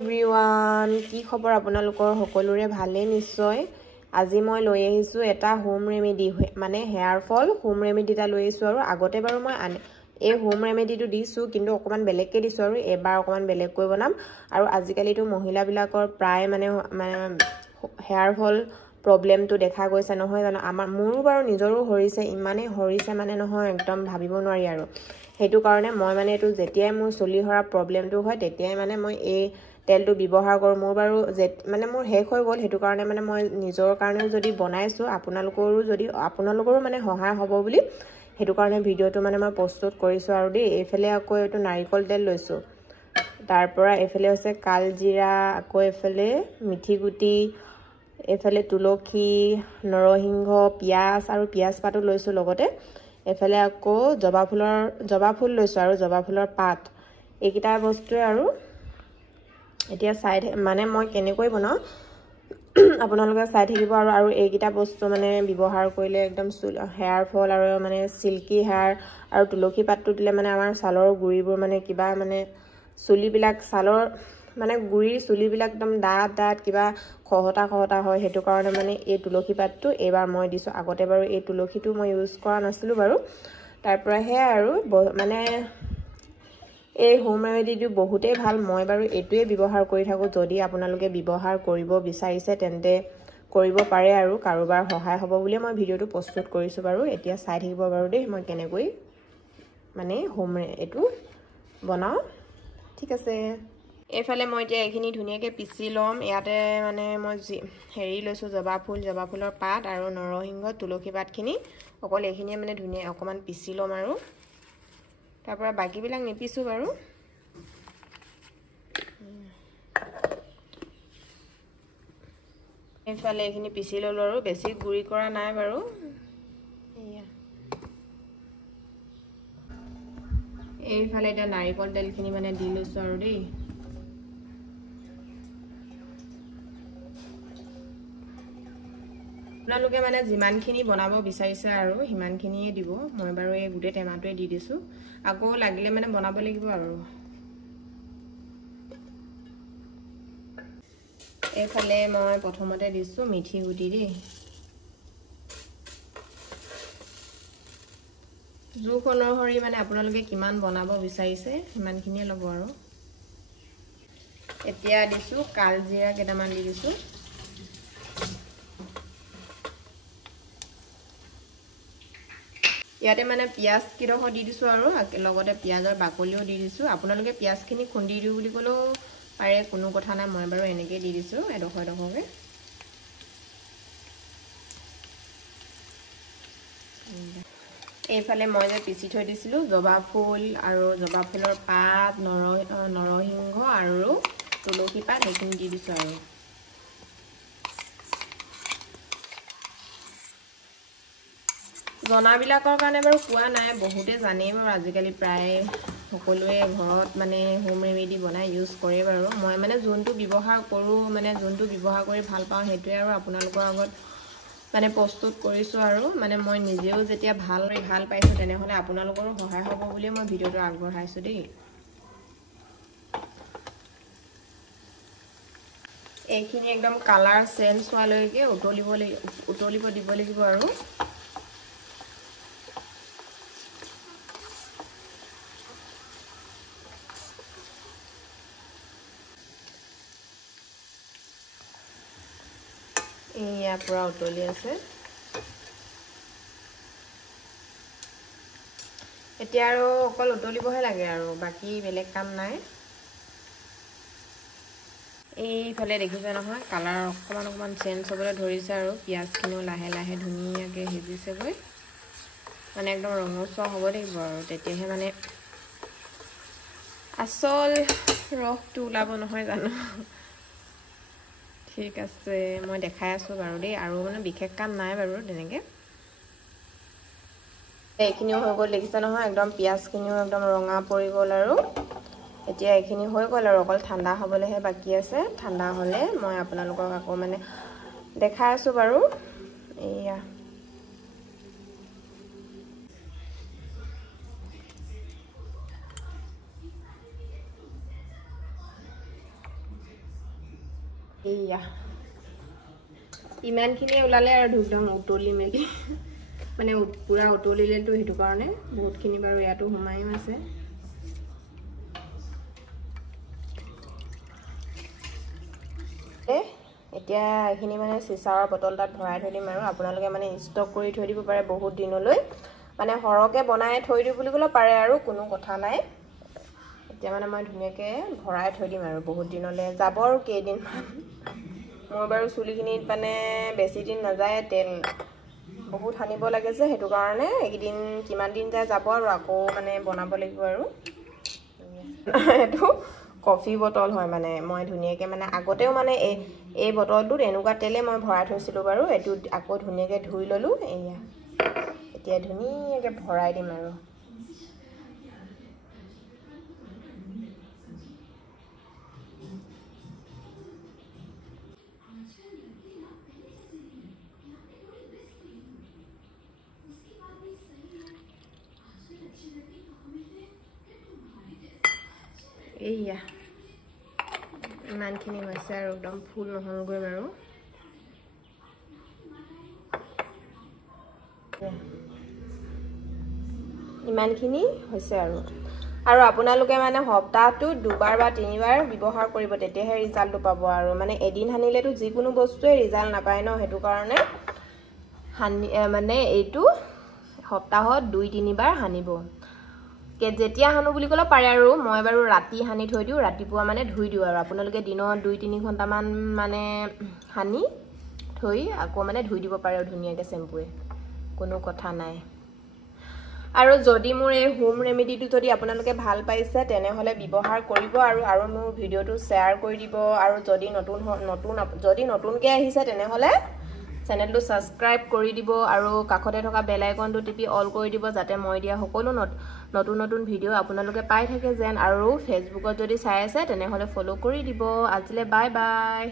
everyone কি খবৰ আপোনালোকৰ সকলোৰে ভালে নিশ্চয় আজি মই লৈ আহিছো এটা হোম ৰেমেডি মানে হেয়াৰ ফল হোম ৰেমেডি এটা লৈ আহিছো আৰু আগতে বাৰু মই এই হোম ৰেমেডিটো দিছো কিন্তু অকমান বেলেগকে দিছো আৰু এবাৰ অকমান বেলেগকৈ বনাম আৰু আজিকালিটো মহিলাবিলাকৰ প্ৰায় মানে হেয়াৰ ফল প্ৰবলেমটো দেখা গৈছে নহয় জানো আমাৰ মোৰো বাৰু নিজৰো হৰিছে ইমানে হৰিছে মানে নহয় একদম ভাবিব নোৱাৰি আৰু হেতু কাৰণে মই মানে এটো যেতিয়াই মোৰ চলি হৰা প্ৰবলেমটো হয় তেতিয়াই মানে মই এই তেলটো ব্যৱহাৰ কৰো মোৰ বাৰু মানে মোৰ শেষ হৈ গল হেতু কাৰণে মানে মই নিজৰ কাৰণে যদি বনাইছো আপোনালোকৰো মানে সহায় হ'ব বুলি হেতু কাৰণে ভিডিওটো মানে মই প্ৰস্তুত কৰিছো আৰু দেই এফালে আকৌ এটো নাৰিকল তেল লৈছো তাৰ পৰা এফালে আছে কালজিৰা আকৌ এফালে মিঠি গুটি এফালে তুলসী নৰসিংহ পিয়াজ আৰু পিয়াজ পাতো লৈছো লগতে এফালে আকৌ জবা ফুল লৈছো আৰু জবা ফুলৰ পাত এইকিটা বস্তুৱে আৰু এতিয়া মানে মই কেনেকৈ বনাও আপোনালোকে চাই থাকিব আৰু এইকিটা বস্তু মানে ব্যৱহাৰ কৰিলে একদম হেয়াৰ ফল আৰু মানে সিল্কি হেয়াৰ আৰু তুলসী পাতটো দিলে মানে আমাৰ ছালৰ গুৰিবোৰ মানে কিবা মানে চুলিবিলাক ছালৰ মানে গুৰিৰ চুলিবিলাক একদম দাঁত কিবা খহটা হয় হেতু কাৰণে মানে এই তুলসী পাতটো এবাৰ মই দিছো আগতে বাৰু এই তুলসীটো মই ইউজ কৰা নাছিলো বাৰু তাৰ পৰা হে আৰু মানে এই হোম ৰেমেডিটো বহুতেই ভাল মই বাৰু এটোৱে ব্যৱহাৰ কৰি থাকো যদি আপোনালোকে ব্যৱহাৰ কৰিব বিচাৰিছে তেন্তে কৰিব পাৰে আৰু কাৰোবাৰ সহায় হ'ব বুলি মই ভিডিওটো প্ৰস্তুত কৰিছো বাৰু এতিয়া চাই থাকিব বাৰু দেই মই কেনেকৈ মানে এটো বনাও ঠিক আছে এফালে মই এতিয়া এখিনি ধুনিয়াকে পিচি লম ইয়াতে মানে মই হেৰি লৈছো জবা ফুলৰ পাত আৰু নৰসিংহ তুলসী পাতখিনি অকল এখিনিয়ে মানে ধুনিয়া অকমান পিচি লম আৰু তাৰ পৰা বাকি বিলাক নিপিছো বাৰু এফালে এখিনি পিচি ললো আৰু বেছি গুৰি কৰা নাই বাৰু এইফালে এটা নাৰিকল তেলখিনি মানে দি লৈছো আৰু দেই আপোনালোকে মানে যিমানখিনি বনাব বিচাৰিছে আৰু হিমানখিনিয়ে দিব মই বাৰু এই গুটে টেমাটোৱে দি দিছো আকৌ লাগিলে মানে বনাব লাগিব আৰু এইফালে মই প্ৰথমতে দিছো মিঠি গুটি দেই জোখ অনুসৰি মানে আপোনালোকে কিমান বনাব বিচাৰিছে হিমানখিনিয়ে ল'ব আৰু এতিয়া দিছো কালজিৰা কেটামান দি দিছো ইয়াতে মানে পিয়াজ কিডখ দি দিছো আৰু লগতে পিয়াজৰ বাকলিও দি দিছো আপোনালোকে পিয়াজখিনি খুন্দি দিও বুলি কলো পাৰে কোনো কথা নাই মই বাৰু এনেকৈ দি দিছো এডখৰকে এইফালে মই যে পিচি থৈ দিছিলো জবা ফুল আৰু জবা ফুলৰ পাত নৰসিংহ আৰু তুলসী পাত এইখিনি দি দিছো আৰু জনাবিলাকৰ কাৰণে বাৰু কোৱা নাই বহুতে জানেই বাৰু আজিকালি প্ৰায় সকলোৱে ঘৰত মানে হোম ৰেমেডি বনাই ইউজ কৰে বাৰু মই মানে যোনটো ব্যৱহাৰ কৰো মানে যোনটো ব্যৱহাৰ কৰি ভাল পাওঁ হেতুৱে আৰু আপোনালোকৰ আগত মানে প্ৰস্তুত কৰিছো আৰু মানে মই নিজেও যেতিয়া ভাল পাইছো তেনেহলে আপোনালোকৰো সহায় হ'ব বুলি মই ভিডিওটো আগবঢ়াইছো দেই এইখিনি একদম কালাৰ চেঞ্জ হোৱালৈকে উতলিব দিব লাগিব আৰু এয়া পুৰা উতলি আছে এতিয়া আৰু অকল উতলিবহে লাগে আৰু বাকি বেলেগ কাম নাই এইফালে দেখিছে নহয় কালাৰ অকমান চেঞ্জ হ'বলৈ ধৰিছে আৰু পিয়াজখিনিও লাহে লাহে ধুনীয়াকৈ সিজিছেগৈ মানে একদম ৰঙচুৱা হ'ব লাগিব আৰু তেতিয়াহে মানে আচল ৰসটো ওলাব নহয় জানো ঠিক আছে মই দেখাই আছো বাৰু দেই আৰু মানে বিশেষ কাম নাই বাৰু তেনেকে এইখিনিও হৈ গ'ল দেখিছে নহয় একদম পিয়াজখিনিও একদম ৰঙা পৰি গ'ল আৰু এতিয়া এইখিনি হৈ গ'ল আৰু অকল ঠাণ্ডা হ'বলৈহে বাকি আছে ঠাণ্ডা হ'লে মই আপোনালোকক আকৌ মানে দেখাই আছো বাৰু এয়া এইয়া ইমানখিনিয়ে ওলালে আৰু একদম উতলি মেলি মানে পুৰা উতলিলেতো সেইটো কাৰণে বহুতখিনি বাৰু ইয়াতো সোমাইও আছে এতিয়া এইখিনি মানে চিচাৰৰ বটল তাত ভৰাই থৈ দিম আৰু আপোনালোকে মানে ষ্টক কৰি থৈ দিব পাৰে বহুত দিনলৈ মানে সৰহকৈ বনাই থৈ দিওঁ বুলি ক'লে পাৰে আৰু কোনো কথা নাই এতিয়া মানে মই ধুনীয়াকৈ ভৰাই থৈ দিম আৰু বহুত দিনলৈ যাব আৰু কেইদিনমান মোৰ বাৰু চুলিখিনিত মানে বেছি দিন নাযায় তেল বহুত সানিব লাগে যে সেইটো কাৰণে এইকেইদিন কিমান দিন যায় যাব আৰু আকৌ মানে বনাব লাগিব আৰু এইটো কফি বটল হয় মানে মই ধুনীয়াকৈ মানে আগতেও মানে এই বটলটোত এনেকুৱা তেলে মই ভৰাই থৈছিলোঁ বাৰু এইটো আকৌ ধুনীয়াকৈ ধুই ল'লোঁ এয়া এতিয়া ধুনীয়াকৈ ভৰাই দিম আৰু এইয়া ইমানখিনি হৈছে আৰু একদম ফুল নহ'লগৈ বাৰু ইমানখিনি হৈছে আৰু আপোনালোকে মানে সপ্তাহটোত 2 বাৰ বা 3 বাৰ ব্যৱহাৰ কৰিব তেতিয়াহে ৰিজাল্টটো পাব আৰু মানে এদিন সানিলেতো যিকোনো বস্তুৱে ৰিজাল্ট নাপায় ন সেইটো কাৰণে মানে এইটো সপ্তাহত 2-3 বাৰ সানিব যেতিয়া সানো বুলি ক'লে পাৰে আৰু মই বাৰু ৰাতি সানি থৈ দিওঁ ৰাতিপুৱা মানে ধুই দিওঁ আৰু আপোনালোকে দিনত 2-3 ঘণ্টামান মানে সানি থৈ আকৌ মানে ধুই দিব পাৰে আৰু ধুনীয়াকৈ চেম্পুৱে কোনো কথা নাই আৰু যদি মোৰ এই হোম ৰেমেডিটো যদি আপোনালোকে ভাল পাইছে তেনেহ'লে ব্যৱহাৰ কৰিব আৰু মোৰ ভিডিঅ'টো শ্বেয়াৰ কৰি দিব আৰু যদি নতুনকৈ আহিছে তেনেহ'লে চেনেলটো ছাবস্ক্ৰাইব কৰি দিব আৰু কাষতে থকা বেল আইকনটো টিপি অল কৰি দিব যাতে মই দিয়া সকলো নতুন ভিডিঅ' আপোনালোকে পাই থাকে যেন আৰু ফেচবুকত যদি চাই আছে তেনেহ'লে ফ'ল' কৰি দিব আজিলৈ বাই বাই